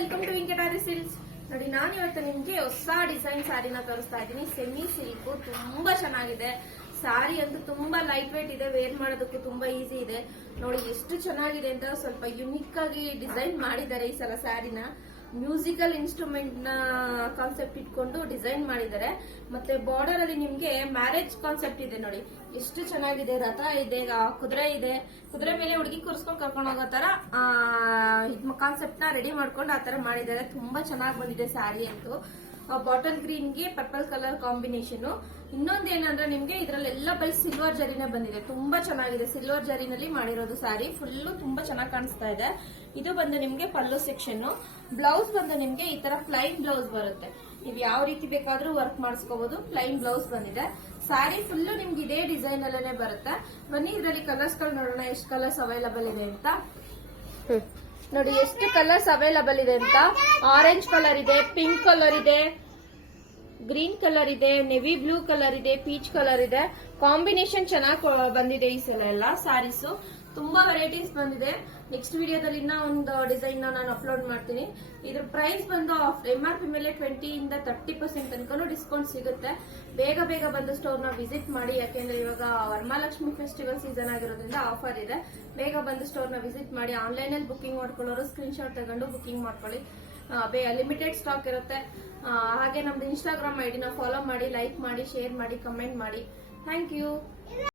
Welcome to Venkatadri silks. ನೋಡಿ, ನಾನು ಇವತ್ತು ನಿಮ್ಗೆ ಹೊಸ ಡಿಸೈನ್ ಸ್ಯಾರಿನ ತೋರಿಸ್ತಾ ಇದ್ದೀನಿ. ಸೆಮಿ ಸಿಲ್ಕ್ ತುಂಬಾ ಚೆನ್ನಾಗಿದೆ. ಸ್ಯಾರಿ ಅಂತೂ ತುಂಬಾ ಲೈಟ್ ವೇಟ್ ಇದೆ, ವೇರ್ ಮಾಡೋದಕ್ಕೂ ತುಂಬಾ ಈಸಿ ಇದೆ. ನೋಡಿ ಎಷ್ಟು ಚೆನ್ನಾಗಿದೆ ಅಂತ. ಸ್ವಲ್ಪ ಯುನಿಕ್ ಆಗಿ ಡಿಸೈನ್ ಮಾಡಿದ್ದಾರೆ ಈ ಸಲ ಸ್ಯಾರಿನ. ಮ್ಯೂಸಿಕಲ್ ಇನ್ಸ್ಟ್ರೂಮೆಂಟ್ ನ ಕಾನ್ಸೆಪ್ಟ್ ಇಟ್ಕೊಂಡು ಡಿಸೈನ್ ಮಾಡಿದ್ದಾರೆ. ಮತ್ತೆ ಬಾರ್ಡರ್ ಅಲ್ಲಿ ನಿಮ್ಗೆ ಮ್ಯಾರೇಜ್ ಕಾನ್ಸೆಪ್ಟ್ ಇದೆ. ನೋಡಿ ಎಷ್ಟು ಚೆನ್ನಾಗಿದೆ. ರಥ ಇದೆ, ಕುದುರೆ ಇದೆ. ಕುದುರೆ ಮೇಲೆ ಹುಡುಗಿ ಕೂರಿಸ್ಕೊಂಡು ಕರ್ಕೊಂಡು ಹೋಗೋ ತರ ಕಾನ್ಸೆಪ್ಟ್ ನ ರೆಡಿ ಮಾಡ್ಕೊಂಡು ಆ ತರ ಮಾಡಿದ್ದಾರೆ. ತುಂಬಾ ಚೆನ್ನಾಗಿ ಬಂದಿದೆ ಸ್ಯಾರಿ ಅಂತೂ. ಬಾಟಲ್ ಗ್ರೀನ್ ಗೆ ಪರ್ಪಲ್ ಕಲರ್ ಕಾಂಬಿನೇಷನ್. ಇನ್ನೊಂದೇನಂದ್ರೆ ನಿಮ್ಗೆ ಇದ್ರಲ್ಲೆಲ್ಲ ಬರೀ ಸಿಲ್ವರ್ ಜರಿನೇ ಬಂದಿದೆ. ತುಂಬಾ ಚೆನ್ನಾಗಿದೆ. ಸಿಲ್ವರ್ ಜರಿನಲ್ಲಿ ಮಾಡಿರೋದು ಸ್ಯಾರಿ ಫುಲ್ಲು ತುಂಬಾ ಚೆನ್ನಾಗಿ ಕಾಣಿಸ್ತಾ ಇದೆ. ಇದು ಬಂದು ನಿಮ್ಗೆ ಪಲ್ಲು ಸೆಕ್ಷನ್. ಬ್ಲೌಸ್ ಬಂದು ನಿಮ್ಗೆ ಈ ತರ ಪ್ಲೈನ್ ಬ್ಲೌಸ್ ಬರುತ್ತೆ. ನೀವು ಯಾವ ರೀತಿ ಬೇಕಾದ್ರೂ ವರ್ಕ್ ಮಾಡಿಸ್ಕೋಬಹುದು. ಪ್ಲೈನ್ ಬ್ಲೌಸ್ ಬಂದಿದೆ. ಸ್ಯಾರಿ ಫುಲ್ಲು ನಿಮ್ಗೆ ಇದೇ ಡಿಸೈನ್ ಅಲ್ಲೇ ಬರುತ್ತೆ. ಬನ್ನಿ ಇದರಲ್ಲಿ ಕಲರ್ಸ್ ಗಳು ನೋಡೋಣ, ಎಷ್ಟು ಕಲರ್ಸ್ ಅವೈಲಬಲ್ ಇದೆ ಅಂತ. ನೋಡಿ ಎಷ್ಟು ಕಲರ್ಸ್ ಅವೈಲಬಲ್ ಇದೆ ಅಂತ. ಆರೆಂಜ್ ಕಲರ್ ಇದೆ, ಪಿಂಕ್ ಕಲರ್ ಇದೆ, ಗ್ರೀನ್ ಕಲರ್ ಇದೆ, ನೆವಿ ಬ್ಲೂ ಕಲರ್ ಇದೆ, ಪೀಚ್ ಕಲರ್ ಇದೆ. ಕಾಂಬಿನೇಷನ್ ಚೆನ್ನಾಗಿ ಬಂದಿದೆ ಈ ಸಲ ಎಲ್ಲ ಸ್ಯಾರೀಸ್. ತುಂಬಾ ವೆರೈಟೀಸ್ ಬಂದಿದೆ. ನೆಕ್ಸ್ಟ್ ವಿಡಿಯೋದಲ್ಲಿ ಇನ್ನ ಒಂದು ಡಿಸೈನ್ ನಾನು ಅಪ್ಲೋಡ್ ಮಾಡ್ತೀನಿ. ಇದ್ರ ಪ್ರೈಸ್ ಬಂದು MRP ಮೇಲೆ 20 ಇಂದ 30% ತನಕ ಡಿಸ್ಕೌಂಟ್ ಸಿಗುತ್ತೆ. ಬೇಗ ಬೇಗ ಬಂದು ಸ್ಟೋರ್ ನ ವಿಸಿಟ್ ಮಾಡಿ. ಯಾಕೆಂದ್ರೆ ಇವಾಗ ವರಮಹಾಲಕ್ಷ್ಮಿ ಫೆಸ್ಟಿವಲ್ ಸೀಸನ್ ಆಗಿರೋದ್ರಿಂದ ಆಫರ್ ಇದೆ. ಬೇಗ ಬಂದು ಸ್ಟೋರ್ ನ ವಿಸಿಟ್ ಮಾಡಿ. ಆನ್ಲೈನ್ ಅಲ್ಲಿ ಬುಕಿಂಗ್ ಮಾಡ್ಕೊಳ್ಳೋರು ಸ್ಕ್ರೀನ್ ಶಾಟ್ ತಗೊಂಡು ಬುಕಿಂಗ್ ಮಾಡ್ಕೊಳ್ಳಿ. ಲಿಮಿಟೆಡ್ ಸ್ಟಾಕ್ ಇರುತ್ತೆ. ಹಾಗೆ ನಮ್ದು ಇನ್ಸ್ಟಾಗ್ರಾಮ್ ಐಡಿನ ಫಾಲೋ ಮಾಡಿ, ಲೈಕ್ ಮಾಡಿ, ಶೇರ್ ಮಾಡಿ, ಕಮೆಂಟ್ ಮಾಡಿ. Thank you.